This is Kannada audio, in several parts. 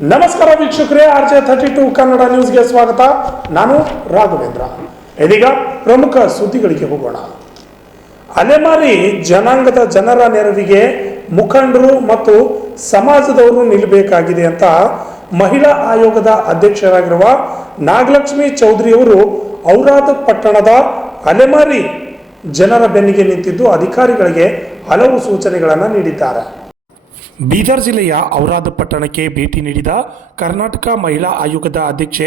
ನಮಸ್ಕಾರ ವೀಕ್ಷಕರೇ, RJ32 ಕನ್ನಡ ನ್ಯೂಸ್ಗೆ ಸ್ವಾಗತ. ನಾನು ರಾಘವೇಂದ್ರ. ಇದೀಗ ಪ್ರಮುಖ ಸುದ್ದಿಗಳಿಗೆ ಹೋಗೋಣ. ಅಲೆಮಾರಿ ಜನಾಂಗದ ಜನರ ನೆರವಿಗೆ ಮುಖಂಡರು ಮತ್ತು ಸಮಾಜದವರು ನಿಲ್ಲಬೇಕಾಗಿದೆ ಅಂತ ಮಹಿಳಾ ಆಯೋಗದ ಅಧ್ಯಕ್ಷರಾಗಿರುವ ನಾಗಲಕ್ಷ್ಮಿ ಚೌಧರಿ ಅವರು ಔರಾದ್ ಪಟ್ಟಣದ ಅಲೆಮಾರಿ ಜನರ ಬೆನ್ನಿಗೆ ನಿಂತಿದ್ದು ಅಧಿಕಾರಿಗಳಿಗೆ ಹಲವು ಸೂಚನೆಗಳನ್ನು ನೀಡಿದ್ದಾರೆ. ಬೀದರ್ ಜಿಲ್ಲೆಯ ಔರಾದ್ ಪಟ್ಟಣಕ್ಕೆ ಭೇಟಿ ನೀಡಿದ ಕರ್ನಾಟಕ ಮಹಿಳಾ ಆಯೋಗದ ಅಧ್ಯಕ್ಷೆ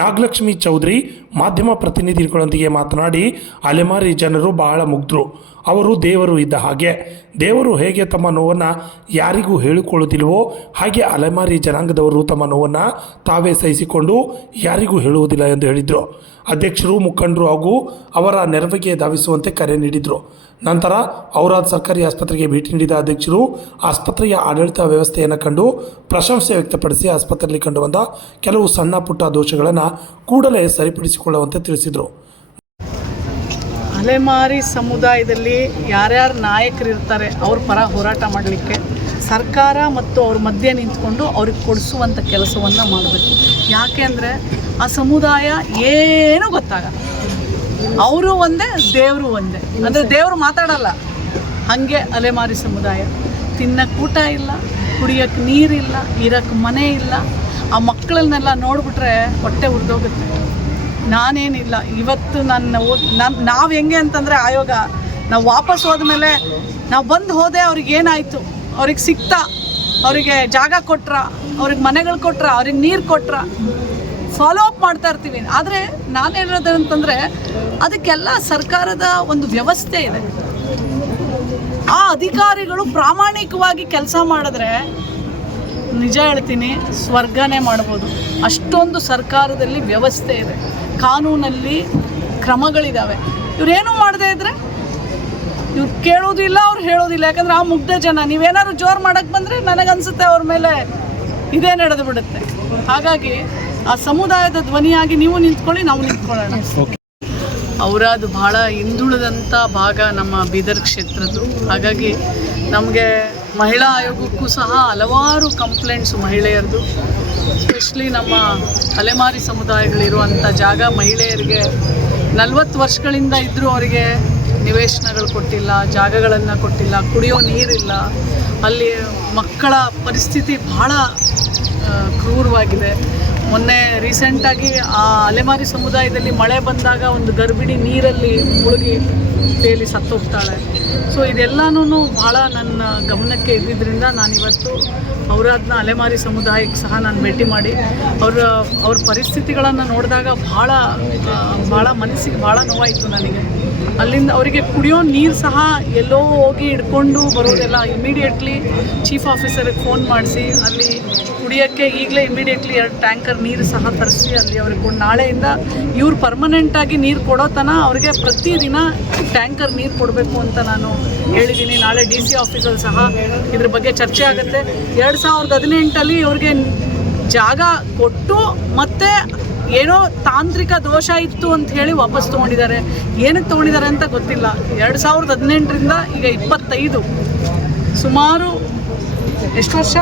ನಾಗಲಕ್ಷ್ಮಿ ಚೌಧರಿ ಮಾಧ್ಯಮ ಪ್ರತಿನಿಧಿಗಳೊಂದಿಗೆ ಮಾತನಾಡಿ, ಅಲೆಮಾರಿ ಜನರು ಬಹಳ ಮುಗ್ಧರು. ಅವರು ದೇವರು ಇದ್ದ ಹಾಗೆ. ದೇವರು ಹೇಗೆ ತಮ್ಮ ನೋವನ್ನು ಯಾರಿಗೂ ಹೇಳಿಕೊಳ್ಳುವುದಿಲ್ಲವೋ ಹಾಗೆ ಅಲೆಮಾರಿ ಜನಾಂಗದವರು ತಮ್ಮ ನೋವನ್ನು ತಾವೇ ಸಹಿಸಿಕೊಂಡು ಯಾರಿಗೂ ಹೇಳುವುದಿಲ್ಲ ಎಂದು ಹೇಳಿದರು. ಅಧ್ಯಕ್ಷರು, ಮುಖಂಡರು ಹಾಗೂ ಅವರ ನೆರವಿಗೆ ಧಾವಿಸುವಂತೆ ಕರೆ ನೀಡಿದರು. ನಂತರ ಔರಾದ್ ಸರ್ಕಾರಿ ಆಸ್ಪತ್ರೆಗೆ ಭೇಟಿ ನೀಡಿದ ಅಧ್ಯಕ್ಷರು ಆಸ್ಪತ್ರೆಯ ಆಡಳಿತ ವ್ಯವಸ್ಥೆಯನ್ನು ಕಂಡು ಪ್ರಶಂಸೆ ವ್ಯಕ್ತಪಡಿಸಿ ಆಸ್ಪತ್ರೆಯಲ್ಲಿ ಕಂಡುಬಂದ ಕೆಲವು ಸಣ್ಣ ಪುಟ್ಟ ದೋಷಗಳನ್ನು ಕೂಡಲೇ ಸರಿಪಡಿಸಿಕೊಳ್ಳುವಂತೆ ತಿಳಿಸಿದರು. ಅಲೆಮಾರಿ ಸಮುದಾಯದಲ್ಲಿ ಯಾರ್ಯಾರು ನಾಯಕರು ಇರ್ತಾರೆ ಅವ್ರ ಪರ ಹೋರಾಟ ಮಾಡಲಿಕ್ಕೆ ಸರ್ಕಾರ ಮತ್ತು ಅವ್ರ ಮಧ್ಯೆ ನಿಂತ್ಕೊಂಡು ಅವ್ರಿಗೆ ಕೊಡಿಸುವಂಥ ಕೆಲಸವನ್ನು ಮಾಡಬೇಕು. ಯಾಕೆ ಅಂದರೆ ಆ ಸಮುದಾಯ ಏನೂ ಗೊತ್ತಾಗಲ್ಲ. ಅವರು ಒಂದೇ, ದೇವರು ಒಂದೇ. ಅಂದರೆ ದೇವರು ಮಾತಾಡಲ್ಲ. ಹಾಗೆ ಅಲೆಮಾರಿ ಸಮುದಾಯ ತಿನ್ನಕ್ಕೆ ಊಟ ಇಲ್ಲ, ಕುಡಿಯೋಕ್ಕೆ ನೀರಿಲ್ಲ, ಇರೋಕ್ಕೆ ಮನೆ ಇಲ್ಲ. ಆ ಮಕ್ಕಳನ್ನೆಲ್ಲ ನೋಡಿಬಿಟ್ರೆ ಹೊಟ್ಟೆ ಉರಿದೋಗುತ್ತೆ. ನಾನೇನಿಲ್ಲ, ಇವತ್ತು ನಾವು ಹೆಂಗೆ ಅಂತಂದರೆ ಆಯೋಗ ನಾವು ವಾಪಸ್ ಹೋದ್ಮೇಲೆ ನಾವು ಬಂದು ಹೋದೆ, ಅವ್ರಿಗೆ ಏನಾಯಿತು, ಅವ್ರಿಗೆ ಸಿಕ್ತಾ, ಅವರಿಗೆ ಜಾಗ ಕೊಟ್ರ, ಅವ್ರಿಗೆ ಮನೆಗಳು ಕೊಟ್ರ, ಅವ್ರಿಗೆ ನೀರು ಕೊಟ್ರ, ಫಾಲೋ ಅಪ್ ಮಾಡ್ತಾ ಇರ್ತೀವಿ. ಆದರೆ ನಾನು ಹೇಳೋದು ಅಂತಂದರೆ ಅದಕ್ಕೆಲ್ಲ ಸರ್ಕಾರದ ಒಂದು ವ್ಯವಸ್ಥೆ ಇದೆ. ಆ ಅಧಿಕಾರಿಗಳು ಪ್ರಾಮಾಣಿಕವಾಗಿ ಕೆಲಸ ಮಾಡಿದ್ರೆ ನಿಜ ಹೇಳ್ತೀನಿ, ಸ್ವರ್ಗನೇ ಮಾಡ್ಬೋದು. ಅಷ್ಟೊಂದು ಸರ್ಕಾರದಲ್ಲಿ ವ್ಯವಸ್ಥೆ ಇದೆ, ಕಾನೂನಲ್ಲಿ ಕ್ರಮಗಳಿದ್ದಾವೆ. ಇವ್ರೇನು ಮಾಡದೇ ಇದ್ದರೆ ಇವ್ರು ಕೇಳೋದಿಲ್ಲ, ಅವ್ರು ಹೇಳೋದಿಲ್ಲ. ಯಾಕಂದರೆ ಆ ಮುಗ್ಧ ಜನ, ನೀವೇನಾದ್ರು ಜೋರು ಮಾಡೋಕ್ಕೆ ಬಂದರೆ ನನಗನ್ಸುತ್ತೆ ಅವ್ರ ಮೇಲೆ ಇದೇ ನಡೆದು ಬಿಡುತ್ತೆ. ಹಾಗಾಗಿ ಆ ಸಮುದಾಯದ ಧ್ವನಿಯಾಗಿ ನೀವು ನಿಂತ್ಕೊಳ್ಳಿ, ನಾವು ನಿಂತ್ಕೊಳ್ಳೋಣ. ಔರಾದ್ ಭಾಳ ಹಿಂದುಳಿದಂಥ ಭಾಗ ನಮ್ಮ ಬೀದರ್ ಕ್ಷೇತ್ರದ್ದು. ಹಾಗಾಗಿ ನಮಗೆ ಮಹಿಳಾ ಆಯೋಗಕ್ಕೂ ಸಹ ಹಲವಾರು ಕಂಪ್ಲೇಂಟ್ಸು ಮಹಿಳೆಯರದು. ಎಸ್ಪೆಷಲಿ ನಮ್ಮ ಅಲೆಮಾರಿ ಸಮುದಾಯಗಳಿರುವಂಥ ಜಾಗ ಮಹಿಳೆಯರಿಗೆ 40 ವರ್ಷಗಳಿಂದ ಇದ್ದರೂ ಅವರಿಗೆ ನಿವೇಶನಗಳು ಕೊಟ್ಟಿಲ್ಲ, ಜಾಗಗಳನ್ನು ಕೊಟ್ಟಿಲ್ಲ, ಕುಡಿಯೋ ನೀರಿಲ್ಲ. ಅಲ್ಲಿ ಮಕ್ಕಳ ಪರಿಸ್ಥಿತಿ ಭಾಳ ಕ್ರೂರವಾಗಿದೆ. ಮೊನ್ನೆ ರೀಸೆಂಟಾಗಿ ಆ ಅಲೆಮಾರಿ ಸಮುದಾಯದಲ್ಲಿ ಮಳೆ ಬಂದಾಗ ಒಂದು ಗರ್ಭಿಣಿ ನೀರಲ್ಲಿ ಮುಳುಗಿ ತೇಲಿ ಸತ್ತೋಗ್ತಾಳೆ. ಸೊ ಇದೆಲ್ಲನೂ ಭಾಳ ನನ್ನ ಗಮನಕ್ಕೆ ಇದ್ದಿದ್ದರಿಂದ ನಾನಿವತ್ತು ಔರಾದ್ನ ಅಲೆಮಾರಿ ಸಮುದಾಯಕ್ಕೆ ಸಹ ನಾನು ಭೇಟಿ ಮಾಡಿ ಅವ್ರ ಪರಿಸ್ಥಿತಿಗಳನ್ನು ನೋಡಿದಾಗ ಭಾಳ ಮನಸ್ಸಿಗೆ ಭಾಳ ನೋವಾಯಿತು ನನಗೆ. ಅಲ್ಲಿಂದ ಅವರಿಗೆ ಕುಡಿಯೋ ನೀರು ಸಹ ಎಲ್ಲೋ ಹೋಗಿ ಹಿಡ್ಕೊಂಡು ಬರೋದೆಲ್ಲ ಇಮಿಡಿಯೇಟ್ಲಿ ಚೀಫ್ ಆಫೀಸರಿಗೆ ಫೋನ್ ಮಾಡಿಸಿ ಅಲ್ಲಿ ಕುಡಿಯೋಕ್ಕೆ ಈಗಲೇ ಇಮಿಡಿಯೇಟ್ಲಿ 2 ಟ್ಯಾಂಕರ್ ನೀರು ಸಹ ತರಿಸಿ ಅಲ್ಲಿ ಅವ್ರಿಗೆ ನಾಳೆಯಿಂದ ಇವ್ರು ಪರ್ಮನೆಂಟಾಗಿ ನೀರು ಕೊಡೋ ತನಕ ಅವ್ರಿಗೆ ಪ್ರತಿದಿನ ಟ್ಯಾಂಕರ್ ನೀರು ಕೊಡಬೇಕು ಅಂತ ನಾನು ಹೇಳಿದ್ದೀನಿ. ನಾಳೆ DC ಆಫೀಸಲ್ಲಿ ಸಹ ಇದ್ರ ಬಗ್ಗೆ ಚರ್ಚೆ ಆಗುತ್ತೆ. 2018 ಇವ್ರಿಗೆ ಜಾಗ ಕೊಟ್ಟು ಮತ್ತೆ ಏನೋ ತಾಂತ್ರಿಕ ದೋಷ ಇತ್ತು ಅಂತ ಹೇಳಿ ವಾಪಸ್ ತೊಗೊಂಡಿದ್ದಾರೆ. ಏನಕ್ಕೆ ತೊಗೊಂಡಿದ್ದಾರೆ ಅಂತ ಗೊತ್ತಿಲ್ಲ. 2018ರಿಂದ ಈಗ 25 ಸುಮಾರು ಎಷ್ಟು ವರ್ಷ,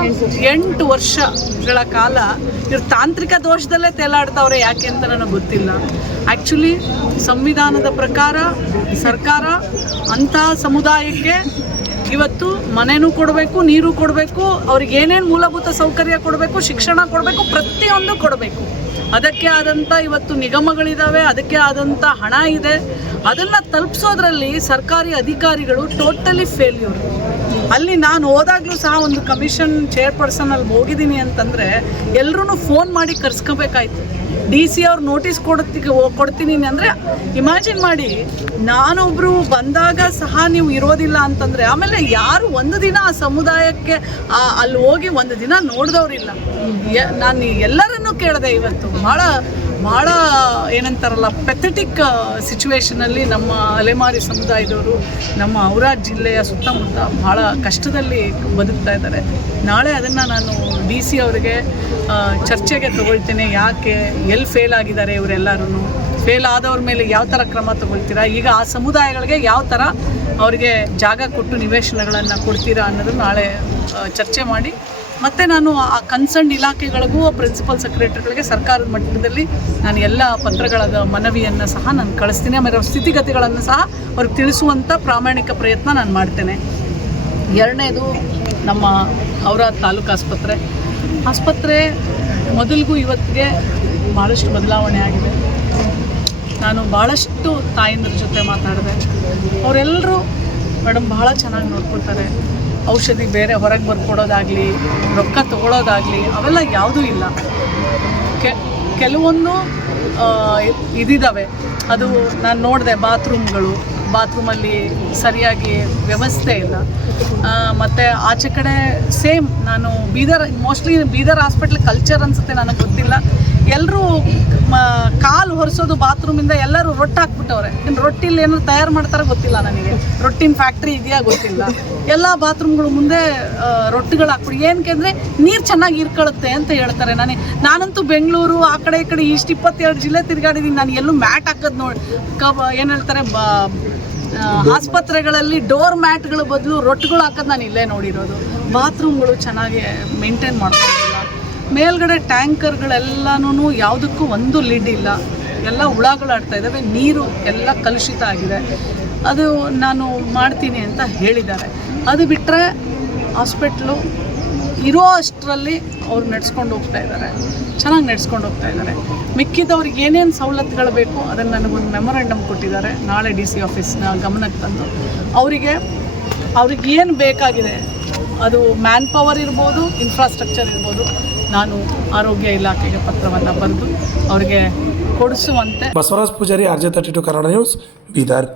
8 ವರ್ಷಗಳ ಕಾಲ ಇವ್ರು ತಾಂತ್ರಿಕ ದೋಷದಲ್ಲೇ ತೇಲಾಡ್ತಾವ್ರೆ. ಯಾಕೆ ಅಂತ ನನಗೆ ಗೊತ್ತಿಲ್ಲ. ಆ್ಯಕ್ಚುಲಿ ಸಂವಿಧಾನದ ಪ್ರಕಾರ ಸರ್ಕಾರ ಅಂತಹ ಸಮುದಾಯಕ್ಕೆ ಇವತ್ತು ಮನೆನೂ ಕೊಡಬೇಕು, ನೀರು ಕೊಡಬೇಕು, ಅವ್ರಿಗೆ ಏನೇನು ಮೂಲಭೂತ ಸೌಕರ್ಯ ಕೊಡಬೇಕು, ಶಿಕ್ಷಣ ಕೊಡಬೇಕು, ಪ್ರತಿಯೊಂದು ಕೊಡಬೇಕು. ಅದಕ್ಕೆ ಆದಂಥ ಇವತ್ತು ನಿಗಮಗಳಿದ್ದಾವೆ, ಅದಕ್ಕೆ ಆದಂಥ ಹಣ ಇದೆ. ಅದನ್ನು ತಲುಪಿಸೋದ್ರಲ್ಲಿ ಸರ್ಕಾರಿ ಅಧಿಕಾರಿಗಳು ಟೋಟಲಿ ಫೇಲ್ಯೂರ್. ಅಲ್ಲಿ ನಾನು ಹೋದಾಗಲೂ ಸಹ ಒಂದು ಕಮಿಷನ್ ಚೇರ್ಪರ್ಸನಲ್ಲಿ ಹೋಗಿದ್ದೀನಿ ಅಂತಂದರೆ ಎಲ್ಲರೂ ಫೋನ್ ಮಾಡಿ ಕರ್ಸ್ಕೋಬೇಕಾಯ್ತು. DC ಅವ್ರು ನೋಟಿಸ್ ಕೊಡ್ತೀನಿ ಅಂದರೆ ಇಮ್ಯಾಜಿನ್ ಮಾಡಿ, ನಾನೊಬ್ಬರು ಬಂದಾಗ ಸಹ ನೀವು ಇರೋದಿಲ್ಲ ಅಂತಂದರೆ ಆಮೇಲೆ ಯಾರು ಒಂದು ದಿನ ಆ ಸಮುದಾಯಕ್ಕೆ ಅಲ್ಲಿ ಹೋಗಿ ಒಂದು ದಿನ ನೋಡಿದವರಿಲ್ಲ. ನಾನು ಎಲ್ಲರನ್ನೂ ಕೇಳಿದೆ. ಇವತ್ತು ಭಾಳ ಏನಂತಾರಲ್ಲ ಪೆಥೆಟಿಕ್ ಸಿಚುವೇಷನಲ್ಲಿ ನಮ್ಮ ಅಲೆಮಾರಿ ಸಮುದಾಯದವರು ನಮ್ಮ ಔರಾದ್ ಜಿಲ್ಲೆಯ ಸುತ್ತಮುತ್ತ ಭಾಳ ಕಷ್ಟದಲ್ಲಿ ಬದುಕ್ತಾ ಇದ್ದಾರೆ. ನಾಳೆ ಅದನ್ನು ನಾನು DC ಅವರಿಗೆ ಚರ್ಚೆಗೆ ತಗೊಳ್ತೇನೆ. ಯಾಕೆ, ಎಲ್ಲಿ ಫೇಲ್ ಆಗಿದ್ದಾರೆ ಇವರೆಲ್ಲರೂ, ಫೇಲ್ ಆದವ್ರ ಮೇಲೆ ಯಾವ ಥರ ಕ್ರಮ ತಗೊಳ್ತೀರಾ, ಈಗ ಆ ಸಮುದಾಯಗಳಿಗೆ ಯಾವ ಥರ ಅವರಿಗೆ ಜಾಗ ಕೊಟ್ಟು ನಿವೇಶನಗಳನ್ನು ಕೊಡ್ತೀರಾ ಅನ್ನೋದನ್ನು ನಾಳೆ ಚರ್ಚೆ ಮಾಡಿ ಮತ್ತು ನಾನು ಆ ಕನ್ಸರ್ನ್ ಇಲಾಖೆಗಳಿಗೂ ಪ್ರಿನ್ಸಿಪಲ್ ಸೆಕ್ರೆಟರಿಗಳಿಗೆ ಸರ್ಕಾರದ ಮಟ್ಟದಲ್ಲಿ ನಾನು ಎಲ್ಲ ಪತ್ರಗಳ ಮನವಿಯನ್ನು ಸಹ ನಾನು ಕಳಿಸ್ತೀನಿ. ಆಮೇಲೆ ಅವ್ರ ಸ್ಥಿತಿಗತಿಗಳನ್ನು ಸಹ ಅವ್ರಿಗೆ ತಿಳಿಸುವಂಥ ಪ್ರಾಮಾಣಿಕ ಪ್ರಯತ್ನ ನಾನು ಮಾಡ್ತೇನೆ. ಎರಡನೇದು ನಮ್ಮ ಔರಾದ್ ತಾಲೂಕು ಆಸ್ಪತ್ರೆ ಮೊದಲಿಗೂ ಇವತ್ತಿಗೆ ಭಾಳಷ್ಟು ಬದಲಾವಣೆ ಆಗಿದೆ. ನಾನು ಭಾಳಷ್ಟು ತಾಯಂದ್ರ ಜೊತೆ ಮಾತಾಡಿದೆ. ಅವರೆಲ್ಲರೂ ಮೇಡಮ್ ಭಾಳ ಚೆನ್ನಾಗಿ ನೋಡ್ಕೊಳ್ತಾರೆ. ಔಷಧಿ ಬೇರೆ ಹೊರಗೆ ಬರ್ಕೊಡೋದಾಗಲಿ, ರೊಕ್ಕ ತೊಗೊಳೋದಾಗಲಿ ಅವೆಲ್ಲ ಯಾವುದೂ ಇಲ್ಲ. ಕೆಲವೊಂದು ಇದಿದ್ದಾವೆ. ಅದು ನಾನು ನೋಡಿದೆ, ಬಾತ್ರೂಮಲ್ಲಿ ಸರಿಯಾಗಿ ವ್ಯವಸ್ಥೆ ಇಲ್ಲ. ಮತ್ತು ಆಚೆ ಕಡೆ ಸೇಮ್ ನಾನು ಮೋಸ್ಟ್ಲಿ ಬೀದರ್ ಹಾಸ್ಪಿಟ್ಲ್ ಕಲ್ಚರ್ ಅನಿಸುತ್ತೆ, ನನಗೆ ಗೊತ್ತಿಲ್ಲ. ಎಲ್ಲರೂ ಕಾಲು ಹೊರಿಸೋದು ಬಾತ್ರೂಮಿಂದ ಎಲ್ಲರೂ ರೊಟ್ಟಿ ಹಾಕ್ಬಿಟ್ಟವ್ರೆ. ಇನ್ನು ರೊಟ್ಟಿಲಿ ಏನಾದ್ರು ತಯಾರು ಮಾಡ್ತಾರೆ ಗೊತ್ತಿಲ್ಲ ನನಗೆ. ರೊಟ್ಟಿನ ಫ್ಯಾಕ್ಟ್ರಿ ಇದೆಯಾ ಗೊತ್ತಿಲ್ಲ. ಎಲ್ಲ ಬಾತ್ರೂಮ್ಗಳು ಮುಂದೆ ರೊಟ್ಟಿಗಳು ಹಾಕ್ಬಿಡಿ. ಏನಕ್ಕೆ ಅಂದರೆ ನೀರು ಚೆನ್ನಾಗಿ ಇರ್ಕೊಳ್ಳುತ್ತೆ ಅಂತ ಹೇಳ್ತಾರೆ. ನಾನಂತೂ ಬೆಂಗಳೂರು ಆ ಕಡೆ ಈ ಕಡೆ ಇಷ್ಟು 27 ಜಿಲ್ಲೆ ತಿರುಗಾಡಿದ್ದೀನಿ. ನಾನು ಎಲ್ಲೂ ಮ್ಯಾಟ್ ಹಾಕೋದು ಏನು ಹೇಳ್ತಾರೆ, ಆಸ್ಪತ್ರೆಗಳಲ್ಲಿ ಡೋರ್ ಮ್ಯಾಟ್ಗಳ ಬದಲು ರೊಟ್ಟಿಗಳು ಹಾಕೋದು ನಾನು ಇಲ್ಲೇ ನೋಡಿರೋದು. ಬಾತ್ರೂಮ್ಗಳು ಚೆನ್ನಾಗಿ ಮೇಂಟೈನ್ ಮಾಡ್ಕೊಂಡಿಲ್ಲ. ಮೇಲ್ಗಡೆ ಟ್ಯಾಂಕರ್ಗಳೆಲ್ಲನೂ ಯಾವುದಕ್ಕೂ ಒಂದು ಲಿಡ್ ಇಲ್ಲ. ಎಲ್ಲ ಹುಳಗಳಾಡ್ತಾ ಇದ್ದಾವೆ. ನೀರು ಎಲ್ಲ ಕಲುಷಿತ ಆಗಿದೆ. ಅದು ನಾನು ಮಾಡ್ತೀನಿ ಅಂತ ಹೇಳಿದ್ದಾರೆ. ಅದು ಬಿಟ್ಟರೆ ಹಾಸ್ಪಿಟ್ಲು ಇರೋ ಅಷ್ಟರಲ್ಲಿ ಅವ್ರು ನಡೆಸ್ಕೊಂಡು ಹೋಗ್ತಾ ಇದ್ದಾರೆ, ಚೆನ್ನಾಗಿ ನಡೆಸ್ಕೊಂಡು ಹೋಗ್ತಾ ಇದ್ದಾರೆ. ಮಿಕ್ಕಿದವ್ರಿಗೆ ಏನೇನು ಸವಲತ್ತುಗಳು ಬೇಕು ಅದನ್ನು ನನಗೊಂದು ಮೆಮೊರಂಡಮ್ ಕೊಟ್ಟಿದ್ದಾರೆ. ನಾಳೆ DC ಆಫೀಸ್ನ ಗಮನಕ್ಕೆ ತಂದು ಅವ್ರಿಗೆ ಏನು ಬೇಕಾಗಿದೆ, ಅದು ಮ್ಯಾನ್ ಪವರ್ ಇರ್ಬೋದು, ಇನ್ಫ್ರಾಸ್ಟ್ರಕ್ಚರ್ ಇರ್ಬೋದು, ನಾನು ಆರೋಗ್ಯ ಇಲಾಖೆಗೆ ಪತ್ರವನ್ನು ಬರೆದು ಅವರಿಗೆ ಕೊಡಿಸುವಂತೆ. Basavaraj Pujari, RJ32 Kannada news, Bidar.